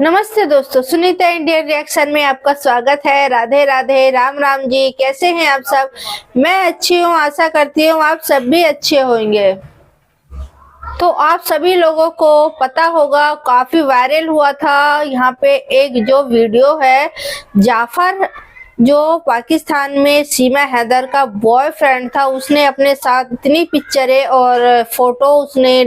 नमस्ते दोस्तों, Sunita Indian reaction में आपका स्वागत है। राधे राधे, राम राम जी। कैसे हैं आप सब? मैं अच्छी हूँ, आशा करती हूँ आप सब भी अच्छे होंगे। तो आप सभी लोगों को पता होगा, काफी वायरल हुआ था यहाँ पे एक जो वीडियो है, जाफर जो पाकिस्तान में सीमा हैदर का बॉयफ्रेंड था, उसने अपने साथ इतनी पिक्चरें और फोटो उसने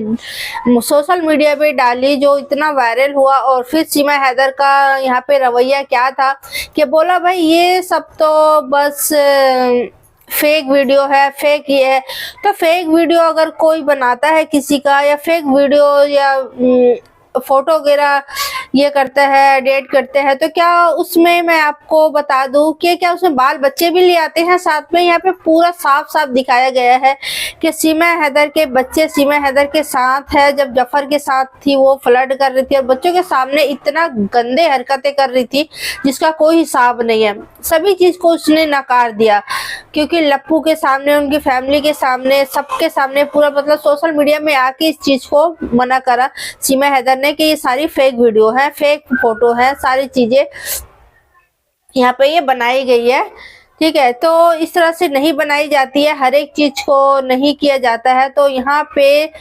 सोशल मीडिया पे डाली जो इतना वायरल हुआ। और फिर सीमा हैदर का यहाँ पे रवैया क्या था कि बोला भाई ये सब तो बस फेक वीडियो है, फेक ये है। तो फेक वीडियो अगर कोई बनाता है किसी का, या फेक वीडियो या फोटो वगैरह ये करता है, एडिट करते हैं, तो क्या उसमें मैं आपको बता दूं कि क्या उसमें बाल बच्चे भी ले आते हैं साथ में? यहाँ पे पूरा साफ साफ दिखाया गया है कि सीमा हैदर के बच्चे सीमा हैदर के साथ है। जब जफर के साथ थी वो फ्लर्ट कर रही थी और बच्चों के सामने इतना गंदे हरकतें कर रही थी जिसका कोई हिसाब नहीं है। सभी चीज को उसने नकार दिया क्योंकि लप्पू के सामने, उनकी फैमिली के सामने, सबके सामने पूरा मतलब सोशल मीडिया में आके इस चीज को मना करा सीमा हैदर ने कि ये सारी फेक वीडियो है, फेक फोटो है, सारी चीजें यहाँ पे ये बनाई गई है। ठीक है, तो इस तरह से नहीं बनाई जाती है, हर एक चीज को नहीं किया जाता है। तो यहाँ पे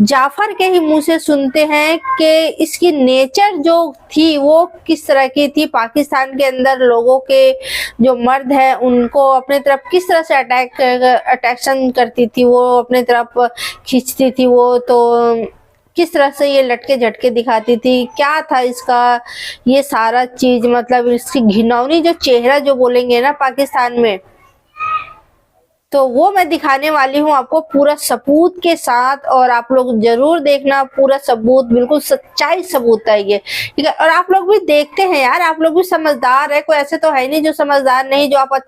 जाफर के ही मुंह से सुनते हैं कि इसकी नेचर जो थी वो किस तरह की थी। पाकिस्तान के अंदर लोगों के जो मर्द है उनको अपने तरफ किस तरह से अट्रैक्शन करती थी, वो अपने तरफ खींचती थी वो। तो किस तरह से ये लटके झटके दिखाती थी, क्या था इसका ये सारा चीज, मतलब इसकी घिनौनी जो चेहरा जो बोलेंगे ना पाकिस्तान में, तो वो मैं दिखाने वाली हूँ आपको पूरा सबूत के साथ। और आप लोग जरूर देखना, पूरा सबूत, बिल्कुल सच्चाई सबूत है ये। ठीक है, और आप लोग भी देखते हैं यार, आप लोग भी समझदार है, कोई ऐसे तो है नहीं जो समझदार नहीं, जो आप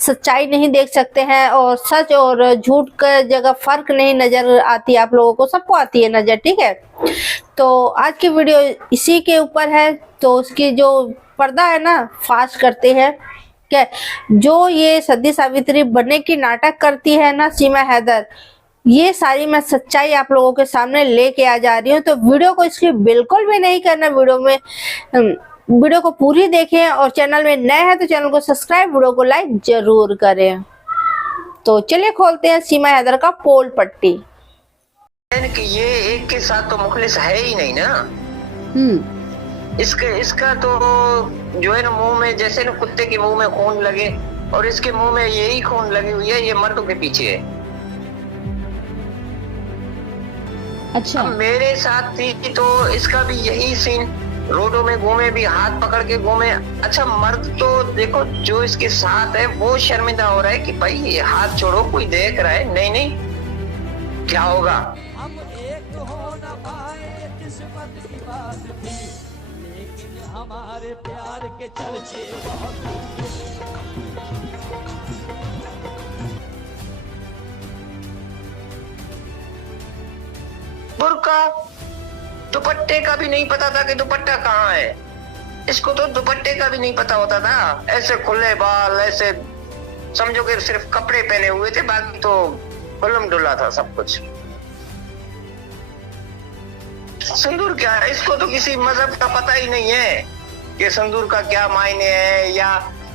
सच्चाई नहीं देख सकते हैं और सच और झूठ का जगह फर्क नहीं नजर आती आप लोगों को, सबको आती है नजर। ठीक है, तो आज की वीडियो इसी के ऊपर है। तो उसकी जो पर्दा है ना फाश करते हैं क्या, जो ये सती सावित्री बनने की नाटक करती है ना सीमा हैदर, ये सारी मैं सच्चाई आप लोगों के सामने लेके आ जा रही हूँ। तो वीडियो को इसकी बिल्कुल भी नहीं करना, वीडियो को पूरी देखें और चैनल में नए हैं तो चैनल को सब्सक्राइब, वीडियो को लाइक जरूर करें। तो चलिए खोलते हैं सीमा हैदर का पोल पट्टी। कि ये एक के साथ तो मुखलिस है ही नहीं ना। इसका तो जो है ना मुंह में, जैसे ना कुत्ते के मुंह में खून लगे, और इसके मुंह में यही खून लगी हुई है, ये मर्दों के पीछे है। अच्छा, मेरे साथ थी तो इसका भी यही सीन, रोडों में घूमे भी, हाथ पकड़ के घूमे। अच्छा, मर्द तो देखो जो इसके साथ है वो शर्मिंदा हो रहा है कि भाई ये हाथ छोड़ो, कोई देख रहा है। नहीं नहीं, क्या होगा? हमारे प्यार के चर्चे बहुत बुर्का दुपट्टे का भी नहीं पता था कि दुपट्टा कहाँ है। इसको तो दुपट्टे का भी नहीं पता होता था। ऐसे खुले बाल, ऐसे समझो कि सिर्फ कपड़े पहने हुए थे, बाकी तो खुल्लम डुल्ला था सब कुछ। संदूर क्या है, इसको तो किसी मजहब का पता ही नहीं है कि संदूर का क्या मायने है, या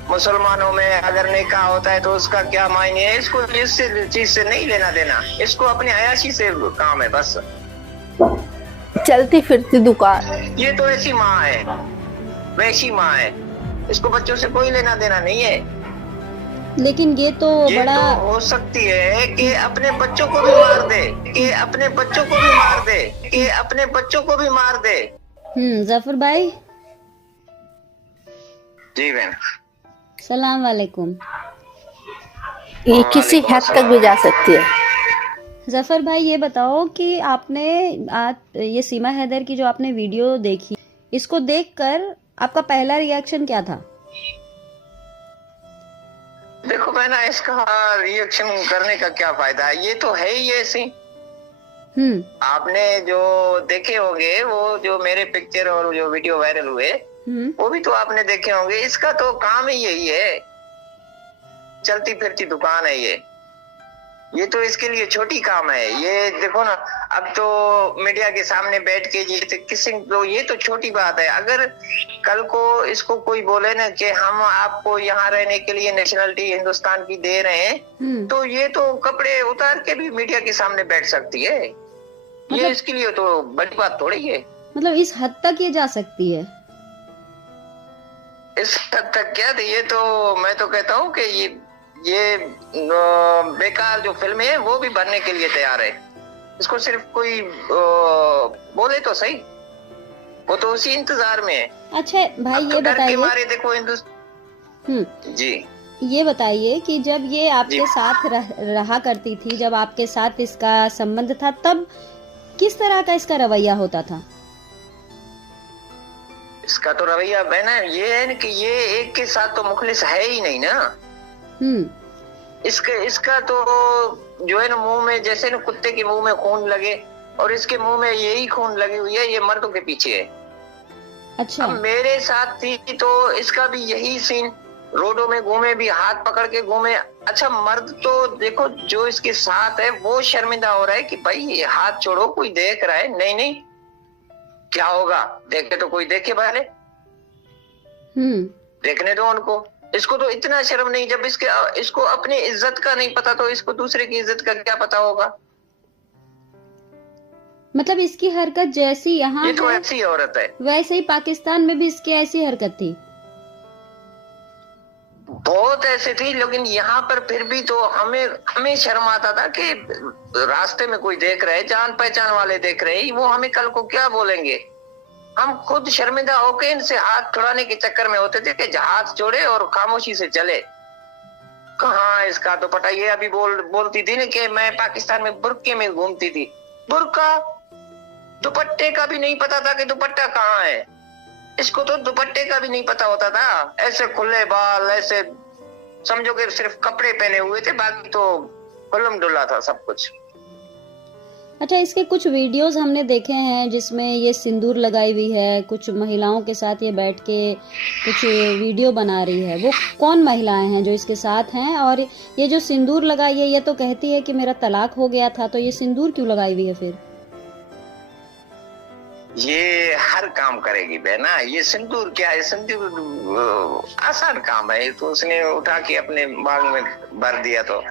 मुसलमानों में अगर निकाह होता है तो उसका क्या मायने है। इसको इस चीज से नहीं लेना देना, इसको अपनी अयाशी से काम है बस। चलती फिरती दुकान, ये तो ऐसी माँ है, वैसी माँ है, इसको बच्चों से कोई लेना देना नहीं है। लेकिन ये तो ये बड़ा तो हो सकती है कि अपने बच्चों को भी मार दे, कि अपने बच्चों को भी मार दे, कि अपने बच्चों को भी मार दे। जफर भाई, जी बहन, सलाम वालेकुम। ये किसी हद तक भी जा सकती है। जफर भाई, ये बताओ कि आपने आज ये सीमा हैदर की जो आपने वीडियो देखी, इसको देखकर आपका पहला रिएक्शन क्या था? देखो बहना, इसका रिएक्शन करने का क्या फायदा है, ये तो है ही ऐसी। आपने जो देखे होंगे, वो जो मेरे पिक्चर और जो वीडियो वायरल हुए वो भी तो आपने देखे होंगे। इसका तो काम ही यही है, चलती फिरती दुकान है ये। ये तो इसके लिए छोटी काम है। ये देखो ना, अब तो मीडिया के सामने बैठ के ये तो किसी को, ये तो छोटी बात है। अगर कल को इसको कोई बोले ना कि हम आपको यहाँ रहने के लिए नेशनलिटी हिंदुस्तान की दे रहे हैं, तो ये तो कपड़े उतार के भी मीडिया के सामने बैठ सकती है। ये इसके लिए तो बड़ी बात थोड़ी है। मतलब इस हद तक ये जा सकती है? इस हद तक क्या, ये तो मैं तो कहता हूँ कि ये बेकार जो फिल्म है वो भी बनने के लिए तैयार है। इसको सिर्फ कोई बोले तो सही, वो तो उसी इंतजार में है। अच्छा भाई तो ये बताइए, हमारे देखो हिंदुस्तान जी, ये बताइए कि जब ये आपके साथ रहा करती थी, जब आपके साथ इसका संबंध था, तब किस तरह का इसका रवैया होता था? इसका तो रवैया बहना ये है कि ये एक के साथ तो मुखलिस है ही नहीं ना। इसका तो जो है ना, मुंह में जैसे ना कुत्ते के मुंह में खून लगे, और इसके मुंह में यही खून लगी हुई है, ये मर्दों के पीछे है। अच्छा। अब मेरे साथ थी तो इसका भी यही सीन, रोडों में घूमे भी, हाथ पकड़ के घूमे। अच्छा मर्द तो देखो जो इसके साथ है वो शर्मिंदा हो रहा है कि भाई ये हाथ छोड़ो, कोई देख रहा है। नहीं नहीं, क्या होगा, देखे तो कोई देखे पहले, देखने दो उनको। इसको तो इतना शर्म नहीं, जब इसको अपनी इज्जत का नहीं पता तो इसको दूसरे की इज्जत का क्या पता होगा। मतलब इसकी हरकत जैसी यहाँ ये तो ऐसी औरत है, वैसे ही पाकिस्तान में भी इसकी ऐसी हरकत थी। बहुत ऐसे थी, लेकिन यहाँ पर फिर भी तो हमें शर्म आता था कि रास्ते में कोई देख रहे, जान पहचान वाले देख रहे, वो हमें कल को क्या बोलेंगे। हम खुद शर्मिंदा होके इनसे हाथ छुड़ाने के चक्कर में होते थे कि हाथ जोड़े और खामोशी से चले। कहाँ इसका तो पता, ये अभी बोलती थी ना कि मैं पाकिस्तान में बुर्के में घूमती थी। बुर्का, दुपट्टे का भी नहीं पता था कि दुपट्टा कहाँ है। इसको तो दुपट्टे का भी नहीं पता होता था। ऐसे खुले बाल, ऐसे समझो कि सिर्फ कपड़े पहने हुए थे, बाकी तो खुल्लम डुल्ला था सब कुछ। अच्छा, इसके कुछ वीडियोस हमने देखे हैं जिसमें ये सिंदूर लगाई हुई है, कुछ महिलाओं के साथ ये बैठ के कुछ वीडियो बना रही है। वो कौन महिलाएं हैं जो इसके साथ हैं? और ये जो सिंदूर लगाई है, ये तो कहती है कि मेरा तलाक हो गया था, तो ये सिंदूर क्यों लगाई हुई है फिर? ये हर काम करेगी बहना, ये सिंदूर क्या है, सिंदूर आसान काम है, तो उसने उठा के अपने बाग में भर दिया। तो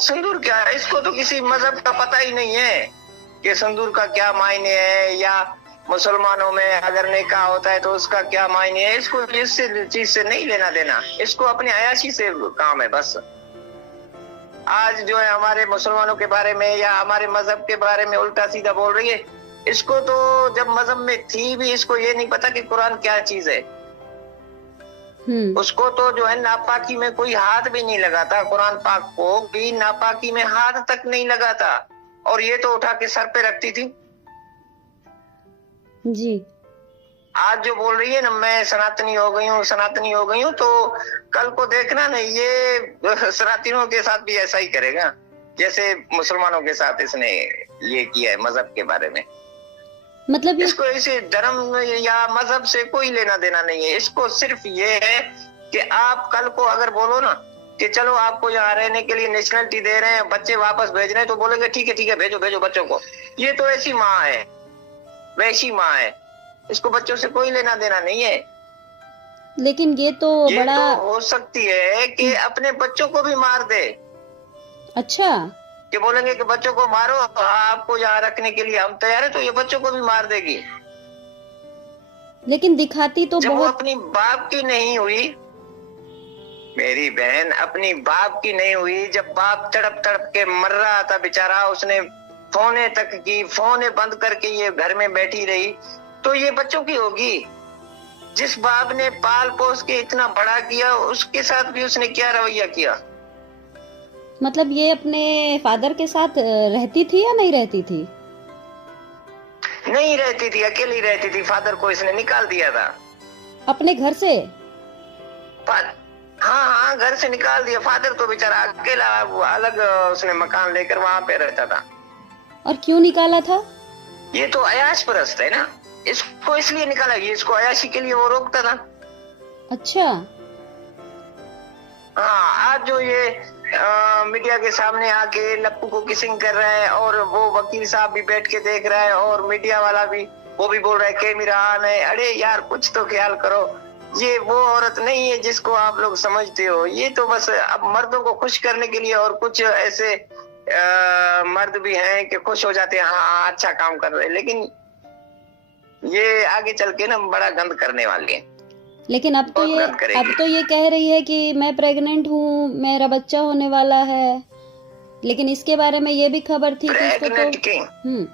सिंदूर क्या है, इसको तो किसी मजहब का पता ही नहीं है कि सिंदूर का क्या मायने है, या मुसलमानों में अगर निकाह होता है तो उसका क्या मायने है। इसको इस चीज से नहीं लेना देना, इसको अपनी अयाशी से काम है बस। आज जो है हमारे मुसलमानों के बारे में या हमारे मजहब के बारे में उल्टा सीधा बोल रही है। इसको तो जब मजहब में थी भी इसको ये नहीं पता कि कुरान क्या चीज है। उसको तो जो है नापाकी में कोई हाथ भी नहीं लगाता, कुरान पाक को भी नापाकी में हाथ तक नहीं लगाता, और ये तो उठा के सर पे रखती थी जी। आज जो बोल रही है ना, मैं सनातनी हो गई हूँ, सनातनी हो गई हूँ, तो कल को देखना ना ये सनातनियों के साथ भी ऐसा ही करेगा जैसे मुसलमानों के साथ इसने ये किया है मजहब के बारे में। मतलब इसको इसे धर्म या मजहब से कोई लेना देना नहीं है। इसको सिर्फ ये है कि आप कल को अगर बोलो ना कि चलो आपको यहाँ रहने के लिए नेशनलिटी दे रहे हैं, बच्चे वापस भेज रहे हैं, तो बोलेंगे ठीक है भेजो भेजो बच्चों को। ये तो ऐसी माँ है, वैसी माँ है, इसको बच्चों से कोई लेना देना नहीं है। लेकिन ये तो बड़ा तो हो सकती है कि अपने बच्चों को भी मार दे। अच्छा, कि बोलेंगे कि बच्चों को मारो, आपको यहाँ रखने के लिए हम तैयार है, तो ये बच्चों को भी मार देगी। लेकिन दिखाती तो जब वो बहुत अपनी बाप की नहीं हुई, मेरी बहन अपनी बाप की नहीं हुई, जब बाप तड़प तड़प के मर रहा था बेचारा, उसने फोने तक की, फोने बंद करके ये घर में बैठी रही, तो ये बच्चों की होगी। जिस बाप ने पाल पोस के इतना बड़ा किया, उसके साथ भी उसने क्या रवैया किया। मतलब ये अपने फादर के साथ रहती थी या नहीं रहती थी? नहीं रहती थी, अकेली रहती थी। फादर को इसने निकाल दिया था अपने घर से। हाँ, घर से निकाल दिया। फादर तो बेचारा अकेला अलग उसने मकान लेकर वहां पे रहता था। और क्यों निकाला था? ये तो अयाश परस्त है ना, इसको इसलिए निकाला, ये इसको अयाशी के लिए वो रोकता था। अच्छा। हाँ, आज जो ये मीडिया के सामने आके लप्पू को किसिंग कर रहा है, और वो वकील साहब भी बैठ के देख रहा है, और मीडिया वाला भी वो भी बोल रहा है कैमरा ऑन है। अरे यार कुछ तो ख्याल करो, ये वो औरत नहीं है जिसको आप लोग समझते हो। ये तो बस अब मर्दों को खुश करने के लिए, और कुछ ऐसे मर्द भी हैं कि खुश हो जाते हैं, हाँ अच्छा काम कर रहे हैं, लेकिन ये आगे चल के ना बड़ा गंद करने वाले हैं। लेकिन अब तो ये कह रही है कि मैं प्रेग्नेंट हूँ, मेरा बच्चा होने वाला है। लेकिन इसके बारे में ये भी खबर थी कि इसको तो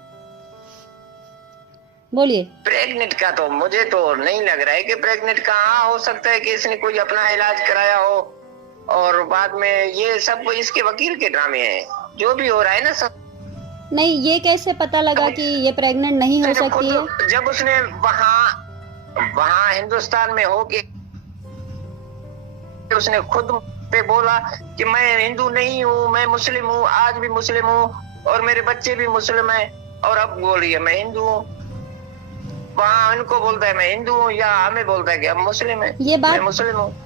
बोलिए। प्रेग्नेंट का तो मुझे तो नहीं लग रहा है कि प्रेग्नेंट का, हाँ हो सकता है कि इसने कोई अपना इलाज कराया हो, और बाद में ये सब इसके वकील के ड्रामे हैं, जो भी हो रहा है ना सब। नहीं, ये कैसे पता लगा कि ये प्रेग्नेंट नहीं हो सकती है? जब उसने वहाँ हिंदुस्तान में होके उसने खुद पे बोला कि मैं हिंदू नहीं हूँ, मैं मुस्लिम हूँ, आज भी मुस्लिम हूँ, और मेरे बच्चे भी मुस्लिम हैं, और अब बोल रही है मैं हिंदू हूँ। वहाँ उनको बोलता है मैं हिंदू हूँ, या हमें बोलता है कि हम मुस्लिम है, मैं मुस्लिम हूँ।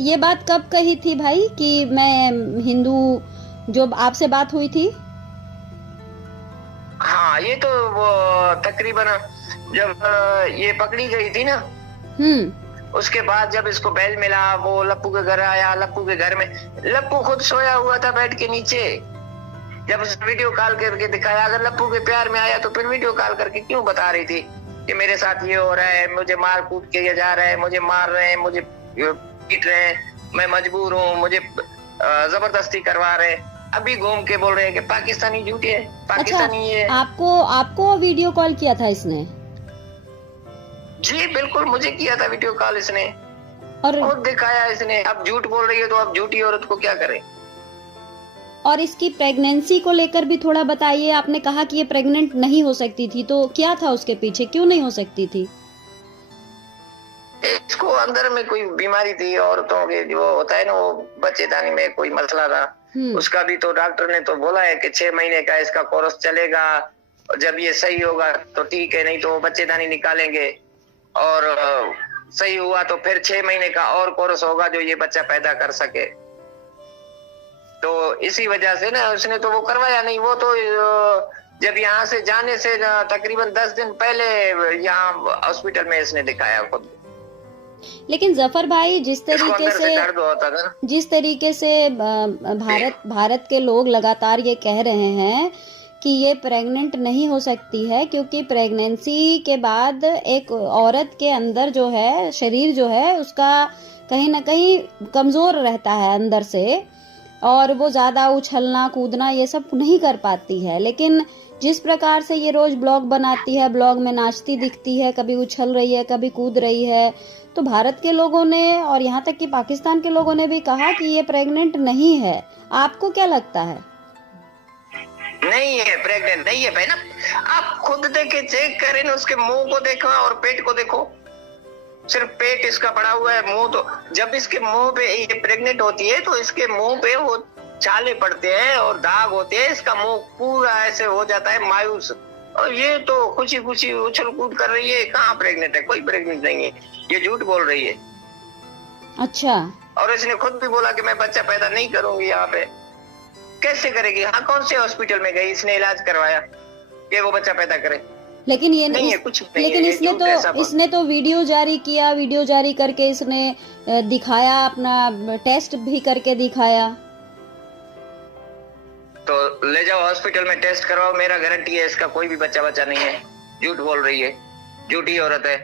ये बात कब कही थी भाई कि मैं हिंदू, जो आपसे बात हुई थी? हाँ, ये तो वो तकरीबन जब ये पकड़ी गई थी ना, उसके बाद जब इसको बेल मिला, वो लप्पू के घर आया। लप्पू के घर में लप्पू खुद सोया हुआ था बैठ के नीचे। जब उसने वीडियो कॉल करके दिखाया, अगर लप्पू के प्यार में आया तो फिर वीडियो कॉल करके क्यों बता रही थी कि मेरे साथ ये हो रहा है, मुझे मार कूट के जा रहा है, मुझे मार रहे हैं, मुझे पीट रहे हैं, मैं मजबूर हूँ, मुझे जबरदस्ती करवा रहे हैं। अभी घूम के बोल रहे हैं कि पाकिस्तानी झूठे है, पाकिस्तानी है। आपको वीडियो कॉल किया था इसने? जी बिल्कुल, मुझे किया था वीडियो कॉल इसने, और खुद दिखाया इसने। अब झूठ बोल रही है तो अब झूठी औरत को क्या करे। और इसकी प्रेगनेंसी को लेकर भी थोड़ा बताइए। आपने कहा कि ये प्रेग्नेंट नहीं हो सकती थी, तो क्या था उसके पीछे, क्यों नहीं हो सकती थी? इसको अंदर में कोई बीमारी थी, औरतों के जो होता है ना, वो बच्चेदानी में कोई मसला था। उसका भी तो डॉक्टर ने तो बोला है कि 6 महीने का इसका कोर्स चलेगा, और जब ये सही होगा तो ठीक है, नहीं तो बच्चेदानी निकालेंगे, और सही हुआ तो फिर 6 महीने का और कोर्स होगा जो ये बच्चा पैदा कर सके। तो इसी वजह से ना उसने तो वो करवाया नहीं। वो तो जब यहाँ से जाने से तकरीबन 10 दिन पहले यहाँ हॉस्पिटल में इसने दिखाया खुद। लेकिन जफर भाई, जिस तरीके से भारत के लोग लगातार ये कह रहे हैं कि ये प्रेग्नेंट नहीं हो सकती है, क्योंकि प्रेगनेंसी के बाद एक औरत के अंदर जो है, शरीर जो है उसका कहीं ना कहीं कमजोर रहता है अंदर से, और वो ज्यादा उछलना कूदना ये सब नहीं कर पाती है। लेकिन जिस प्रकार से ये रोज ब्लॉग बनाती है, ब्लॉग में नाचती दिखती है, कभी उछल रही है, कभी कूद रही है, तो भारत के लोगों ने और यहाँ तक कि पाकिस्तान के लोगों ने भी कहा कि ये प्रेग्नेंट नहीं है। आपको क्या लगता है? नहीं है, प्रेग्नेंट नहीं है भाई ना। आप खुद देखे, चेक करें ना, उसके मुंह को देखो और पेट को देखो। सिर्फ पेट इसका पड़ा हुआ है, मुंह तो जब इसके मुंह पे ये प्रेग्नेंट होती है तो इसके मुंह पे वो छाले पड़ते हैं और दाग होते हैं, इसका मुंह पूरा ऐसे हो जाता है मायूस। और ये तो खुशी खुशी उछल कूद कर रही है, कहाँ प्रेग्नेंट है? कोई प्रेग्नेंट नहीं है, ये झूठ बोल रही है। अच्छा। और इसने खुद भी बोला कि मैं बच्चा पैदा नहीं करूंगी। यहाँ पे कैसे करेगी? हाँ, कौन से हॉस्पिटल में गई, इसने इलाज करवाया कि वो बच्चा पैदा करे? लेकिन ये नहीं है, कुछ नहीं। लेकिन इसने तो वीडियो जारी किया, वीडियो जारी करके इसने दिखाया, अपना टेस्ट भी करके दिखाया। तो ले जाओ हॉस्पिटल में टेस्ट करवाओ, मेरा गारंटी है इसका कोई भी बच्चा नहीं है। झूठ बोल रही है, झूठी औरत है।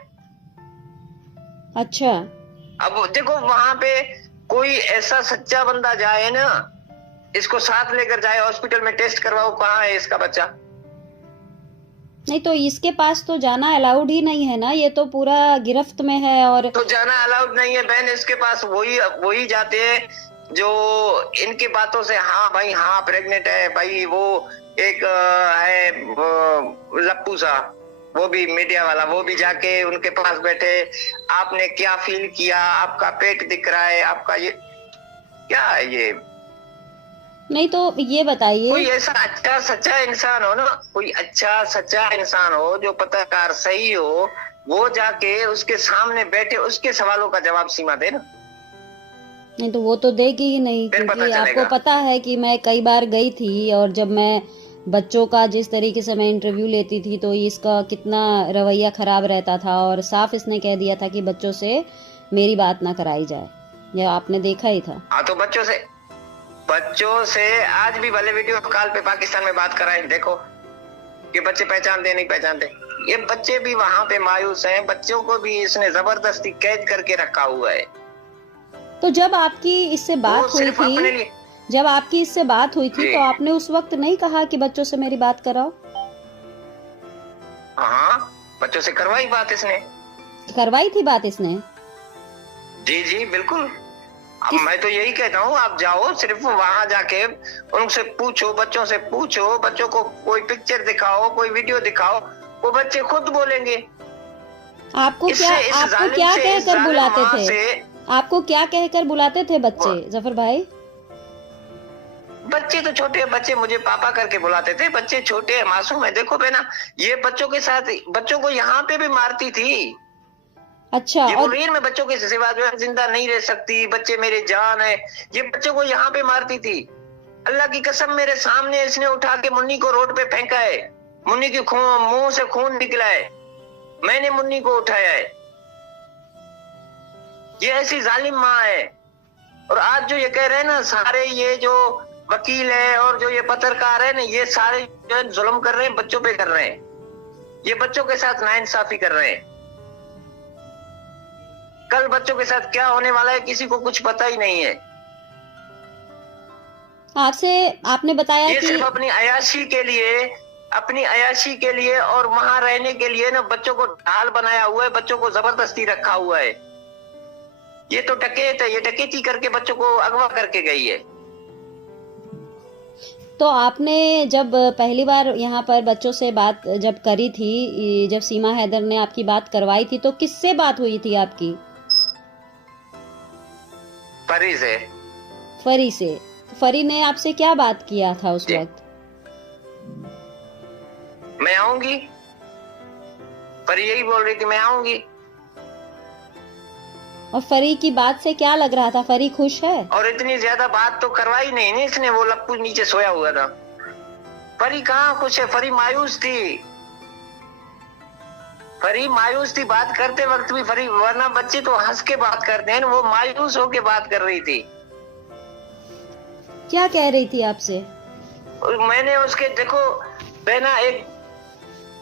अच्छा, अब देखो वहां पे कोई ऐसा सच्चा बंदा जाए ना, इसको साथ लेकर जाए हॉस्पिटल में, टेस्ट करवाओ कहाँ है इसका बच्चा। नहीं तो इसके पास तो जाना अलाउड ही नहीं है ना, ये तो पूरा गिरफ्त में है। और तो जाना अलाउड नहीं है बहन, इसके पास वही जाते हैं जो इनकी बातों से हाँ भाई हाँ प्रेग्नेंट है भाई। वो एक है लप्पू सा, वो भी मीडिया वाला, वो भी जाके उनके पास बैठे, आपने क्या फील किया, आपका पेट दिख रहा है, आपका ये क्या है ये। नहीं तो ये बताइए, कोई ऐसा अच्छा सच्चा इंसान हो ना, कोई अच्छा सच्चा इंसान हो जो पत्रकार सही हो, वो जाके उसके सामने बैठे उसके सवालों का जवाब सीमा दे ना। नहीं तो वो तो देगी ही नहीं, फिर क्योंकि पता आपको चलेगा। पता है कि मैं कई बार गई थी और जब मैं बच्चों का जिस तरीके से मैं इंटरव्यू लेती थी तो इसका कितना रवैया खराब रहता था और साफ इसने कह दिया था कि बच्चों से मेरी बात ना कराई जाए। ये आपने देखा ही था। हाँ तो बच्चों से आज भी भले वीडियो कॉल पे पाकिस्तान में बात कराए, देखो ये बच्चे पहचानते नहीं पहचानते। ये बच्चे भी वहां पे मायूस हैं, बच्चों को भी इसने जबरदस्ती कैद करके रखा हुआ है। तो जब आपकी इससे वो बात हुई सिर्फ अपने थी, लिए। जब आपकी इससे बात हुई थी जी। तो आपने उस वक्त नहीं कहा कि बच्चों से मेरी बात कराओ? हाँ, बच्चों से करवाई बात इसने। करवाई थी बात इसने? जी जी बिल्कुल। अब मैं तो यही कहता हूँ, आप जाओ सिर्फ वहां जाके उनसे पूछो, बच्चों से पूछो, बच्चों को कोई पिक्चर दिखाओ, कोई वीडियो दिखाओ, वो बच्चे खुद बोलेंगे। आपको इससे- क्या इस आपको जालिम क्या से, इस कहकर जालिम बुलाते माँ थे? से- आपको क्या कहकर बुलाते थे बच्चे जफर भाई? बच्चे तो छोटे बच्चे मुझे पापा करके बुलाते थे। बच्चे छोटे हैं, मासूम है। देखो बेना, ये बच्चों के साथ बच्चों को यहाँ पे भी मारती थी। अच्छा। ये और बोल रही है मैं बच्चों के सिवा जो है जिंदा नहीं रह सकती, बच्चे मेरे जान है। ये बच्चों को यहाँ पे मारती थी। अल्लाह की कसम, मेरे सामने इसने उठा के मुन्नी को रोड पे फेंका है। मुन्नी की मुंह से खून निकला है, मैंने मुन्नी को उठाया है। ये ऐसी जालिम माँ है। और आज जो ये कह रहे हैं ना, सारे ये जो वकील है और जो ये पत्रकार है ना, ये सारे जो है जुल्म कर रहे हैं, बच्चों पे कर रहे हैं। ये बच्चों के साथ नाइंसाफी कर रहे हैं। कल बच्चों के साथ क्या होने वाला है किसी को कुछ पता ही नहीं है। आपने बताया ये कि सिर्फ अपनी अयाशी के लिए और वहां रहने के लिए ना बच्चों को ढाल बनाया हुआ है, बच्चों को जबरदस्ती रखा हुआ है। ये तो डकैत है, ये डकैती करके बच्चों को अगवा करके गई है। तो आपने जब पहली बार यहाँ पर बच्चों से बात जब करी थी, जब सीमा हैदर ने आपकी बात करवाई थी, तो किससे बात हुई थी आपकी? परी से। फरी से। फरी ने आपसे क्या बात किया था उस जी। वक्त? मैं आऊंगी, परी यही बोल रही थी मैं आऊंगी। और फरी की बात से क्या लग रहा था? फरी खुश है? और इतनी ज्यादा बात तो करवाई नहीं इसने, वो लप्पू नीचे सोया हुआ था। परी कहाँ खुश है, परी मायूस थी। परी मायूस थी बात करते वक्त भी। परी, वरना बच्चे तो हंस के बात करते हैं, वो मायूस होके बात कर रही थी। क्या कह रही थी आपसे? और मैंने उसके, देखो बहना, एक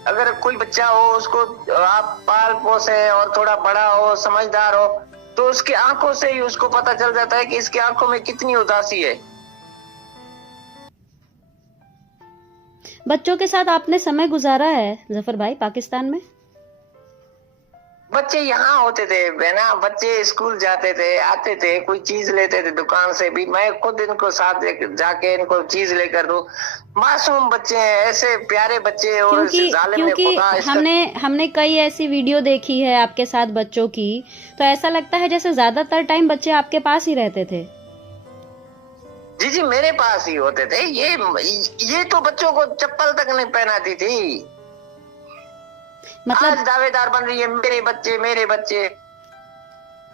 अगर कोई बच्चा हो उसको आप पाल पोसे और थोड़ा बड़ा हो, समझदार हो, तो उसकी आंखों से ही उसको पता चल जाता है कि इसकी आंखों में कितनी उदासी है। बच्चों के साथ आपने समय गुजारा है जफर भाई पाकिस्तान में? बच्चे यहाँ होते थे बहना, बच्चे स्कूल जाते थे, आते थे, कोई चीज लेते थे दुकान से भी, मैं खुद इनको साथ जाके इनको चीज लेकर दूं। मासूम बच्चे हैं, ऐसे प्यारे बच्चे। और क्योंकि हमने कई ऐसी वीडियो देखी है आपके साथ बच्चों की, तो ऐसा लगता है जैसे ज्यादातर टाइम बच्चे आपके पास ही रहते थे। जी जी मेरे पास ही होते थे। ये तो बच्चों को चप्पल तक नहीं पहनाती थी। मतलब आज दावेदार बन रही है मेरे बच्चे मेरे बच्चे।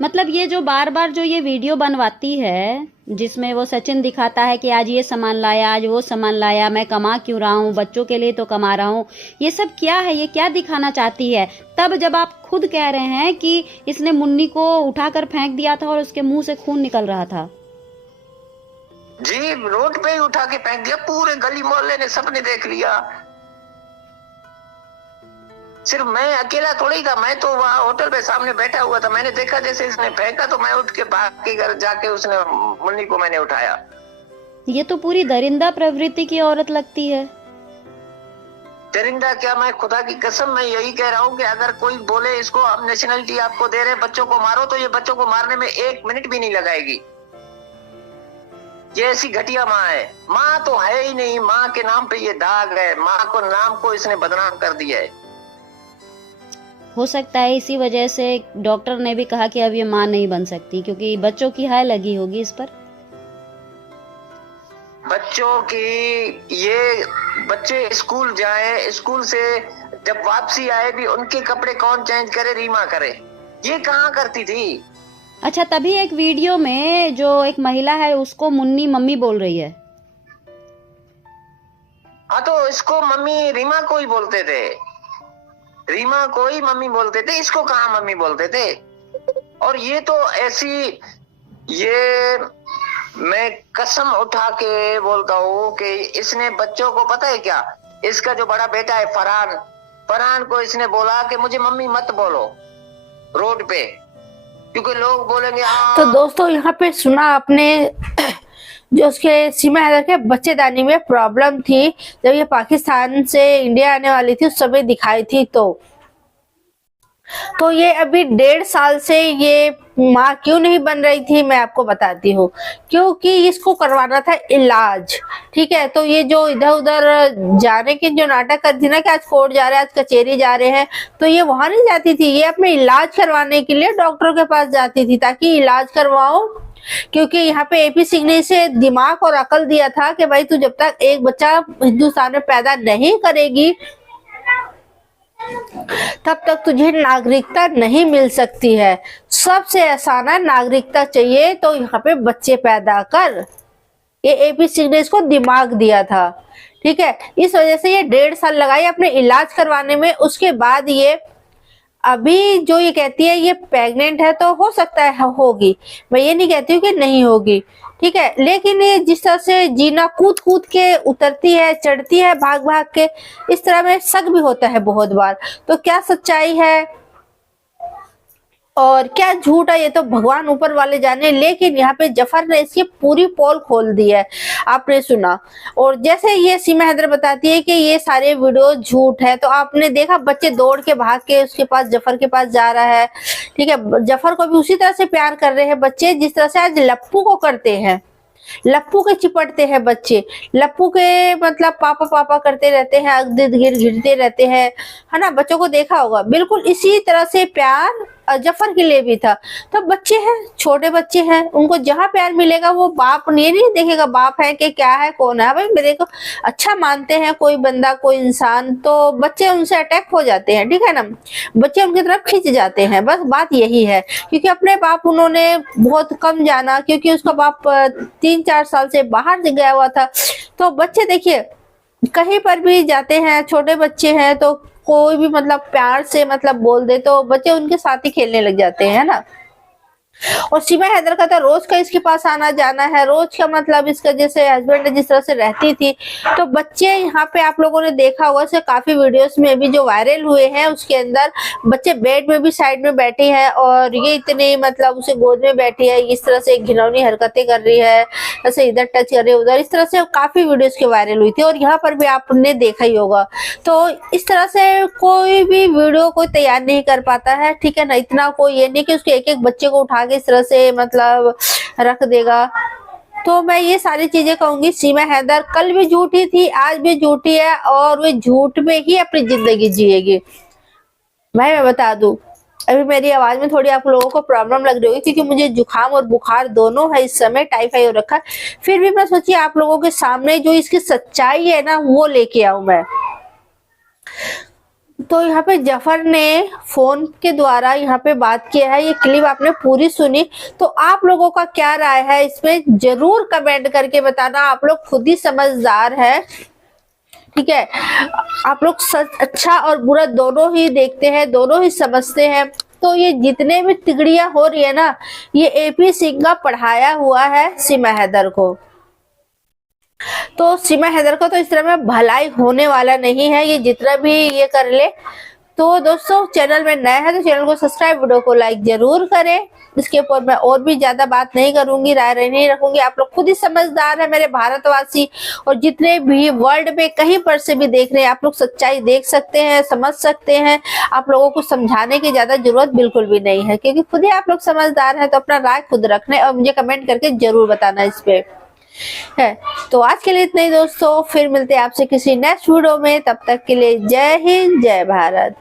मतलब ये जो बार बार जो ये वीडियो बनवाती है, जिसमें वो सचिन दिखाता है कि आज ये सामान लाया, आज वो सामान लाया, मैं कमा क्यों रहा हूँ, बच्चों के लिए तो कमा रहा हूँ, ये सब क्या है? ये क्या दिखाना चाहती है? तब जब आप खुद कह रहे हैं कि इसने मुन्नी को उठाकर फेंक दिया था और उसके मुंह से खून निकल रहा था। जी, रोड पे ही उठा के फेंक दिया, पूरे गली मोहल्ले ने सबने देख लिया। सिर्फ मैं अकेला थोड़ी था, मैं तो वहाँ होटल पे सामने बैठा हुआ था। मैंने देखा जैसे इसने फेंका तो मैं उठ के भाग के घर जाके उसने मुन्नी को मैंने उठाया। ये तो पूरी दरिंदा प्रवृत्ति की औरत लगती है। दरिंदा क्या, मैं खुदा की कसम मैं यही कह रहा हूँ कि अगर कोई बोले इसको हम नेशनलिटी आपको दे रहे हैं, बच्चों को मारो, तो ये बच्चों को मारने में 1 मिनट भी नहीं लगाएगी। ये ऐसी घटिया माँ है। माँ तो है ही नहीं, माँ के नाम पे ये दाग है, माँ को नाम को इसने बदनाम कर दिया है। हो सकता है इसी वजह से डॉक्टर ने भी कहा कि अब ये माँ नहीं बन सकती, क्योंकि बच्चों की हाय लगी होगी इस पर। बच्चों की, ये बच्चे स्कूल जाए, स्कूल से जब वापसी आए भी उनके कपड़े कौन चेंज करे? रीमा करे। ये कहाँ करती थी? अच्छा, तभी एक वीडियो में जो एक महिला है उसको मुन्नी मम्मी बोल रही है। हाँ, तो इसको मम्मी रीमा को ही बोलते थे, रीमा को ही मम्मी बोलते थे, इसको कहाँ मम्मी बोलते थे। और ये तो ऐसी, ये मैं कसम उठा के बोलता हूँ कि इसने बच्चों को, पता है क्या, इसका जो बड़ा बेटा है फरहान, फरहान को इसने बोला कि मुझे मम्मी मत बोलो रोड पे, क्योंकि लोग बोलेंगे तो दोस्तों यहाँ पे सुना आपने जो उसके सीमा हैदर के बच्चेदानी में प्रॉब्लम थी, जब ये पाकिस्तान से इंडिया आने वाली थी उस समय दिखाई थी। तो ये अभी 1.5 साल से ये माँ क्यों नहीं बन रही थी, मैं आपको बताती हूँ। क्योंकि इसको करवाना था इलाज, ठीक है। तो ये जो इधर उधर जाने के जो नाटक करती थी ना कि आज कोर्ट जा रहे हैं, आज कचहरी जा रहे हैं, तो ये वहां नहीं जाती थी, ये अपने इलाज करवाने के लिए डॉक्टरों के पास जाती थी ताकि इलाज करवाओ। क्योंकि यहाँ पे एपी सिंह ने इसे दिमाग और अकल दिया था कि भाई तू जब तक एक बच्चा हिंदुस्तान में पैदा नहीं करेगी तब तक तुझे नागरिकता नहीं मिल सकती है। सबसे आसान है, नागरिकता चाहिए तो यहाँ पे बच्चे पैदा कर। ये एपी सिंह ने इसको दिमाग दिया था, ठीक है। इस वजह से ये 1.5 साल लगाई अपने इलाज करवाने में। उसके बाद ये अभी जो ये कहती है ये प्रेग्नेंट है, तो हो सकता है होगी, मैं ये नहीं कहती हूँ कि नहीं होगी, ठीक है। लेकिन ये जिस तरह से जीना कूद कूद के उतरती है, चढ़ती है भाग भाग के, इस तरह में शक भी होता है बहुत बार। तो क्या सच्चाई है और क्या झूठ है ये तो भगवान ऊपर वाले जाने। लेकिन यहाँ पे जफर ने इसकी पूरी पोल खोल दी है, आपने सुना। और जैसे ये सीमा हैदर बताती है कि ये सारे वीडियो झूठ है, तो आपने देखा बच्चे दौड़ के भाग के उसके पास, जफर के पास जा रहा है, ठीक है। जफर को भी उसी तरह से प्यार कर रहे हैं बच्चे जिस तरह से आज लप्पू को करते हैं। लप्पू के चिपटते हैं बच्चे, लप्पू के मतलब पापा पापा करते रहते हैं, घिरते रहते हैं, है ना। बच्चों को देखा होगा, बिल्कुल इसी तरह से प्यार जफर के लिए भी था। तो बच्चे हैं, छोटे बच्चे हैं, उनको जहां प्यार मिलेगा वो बाप ये नहीं देखेगा बाप है कि क्या है कौन है। भाई मेरे को अच्छा मानते हैं कोई बंदा कोई इंसान, तो बच्चे उनसे अटैक हो जाते हैं, ठीक है ना। बच्चे उनकी तरफ खिंच जाते हैं, बस बात यही है। क्योंकि अपने बाप उन्होंने बहुत कम जाना, क्योंकि उसका बाप 3-4 साल से बाहर गया हुआ था। तो बच्चे देखिए कहीं पर भी जाते हैं, छोटे बच्चे हैं, तो कोई भी मतलब प्यार से मतलब बोल दे तो बच्चे उनके साथ ही खेलने लग जाते हैं ना। और सीमा हैदर का तो रोज का इसके पास आना जाना है, रोज का मतलब इसका जैसे हस्बैंड जिस तरह से रहती थी। तो बच्चे यहाँ पे आप लोगों ने देखा होगा से काफी वीडियोस में भी जो वायरल हुए हैं, उसके अंदर बच्चे बेड में भी साइड में बैठी है और ये इतने मतलब उसे गोद में बैठी है, इस तरह से घिनौनी हरकतें कर रही है, ऐसे इधर टच कर रही है उधर, इस तरह से काफी वीडियोस के वायरल हुई थी और यहाँ पर भी आपने देखा ही होगा। तो इस तरह से कोई भी वीडियो कोई तैयार नहीं कर पाता है, ठीक है ना। इतना कोई ये नहीं कि उसके एक एक बच्चे को उठा इस तरह से मतलब रख देगा। तो मैं ये सारी चीजें कहूंगी, सीमा हैदर कल भी झूठी थी, आज भी झूठी है और वो झूठ में ही अपनी जिंदगी जिएगी। मैं बता दूं, अभी मेरी आवाज में थोड़ी आप लोगों को प्रॉब्लम लग रही होगी क्योंकि मुझे जुकाम और बुखार दोनों है, इस समय टाइफाइड हो रखा है। फिर भी मैं सोची आप लोगों के सामने जो इसकी सच्चाई है ना वो लेके आऊं मैं। तो यहाँ पे जफर ने फोन के द्वारा यहाँ पे बात किया है, ये क्लिप आपने पूरी सुनी। तो आप लोगों का क्या राय है इसमें जरूर कमेंट करके बताना। आप लोग खुद ही समझदार है, ठीक है। आप लोग सच अच्छा और बुरा दोनों ही देखते हैं, दोनों ही समझते हैं। तो ये जितने भी तिगड़ियां हो रही है ना, ये एपी सिंह का पढ़ाया हुआ है सीमा हैदर को। तो सीमा हैदर को तो इस तरह में भलाई होने वाला नहीं है, ये जितना भी ये कर ले। तो दोस्तों चैनल में नए हैं तो चैनल को सब्सक्राइब, वीडियो को लाइक जरूर करें। इसके ऊपर मैं और भी ज्यादा बात नहीं करूंगी, राय नहीं रखूंगी। आप लोग खुद ही समझदार है मेरे भारतवासी, और जितने भी वर्ल्ड में कहीं पर से भी देख रहे हैं आप लोग सच्चाई देख सकते हैं, समझ सकते हैं। आप लोगों को समझाने की ज्यादा जरूरत बिल्कुल भी नहीं है, क्योंकि खुद ही आप लोग समझदार है। तो अपना राय खुद रखने और मुझे कमेंट करके जरूर बताना इस पे है। तो आज के लिए इतना ही दोस्तों, फिर मिलते हैं आपसे किसी नेक्स्ट वीडियो में। तब तक के लिए जय हिंद, जय भारत।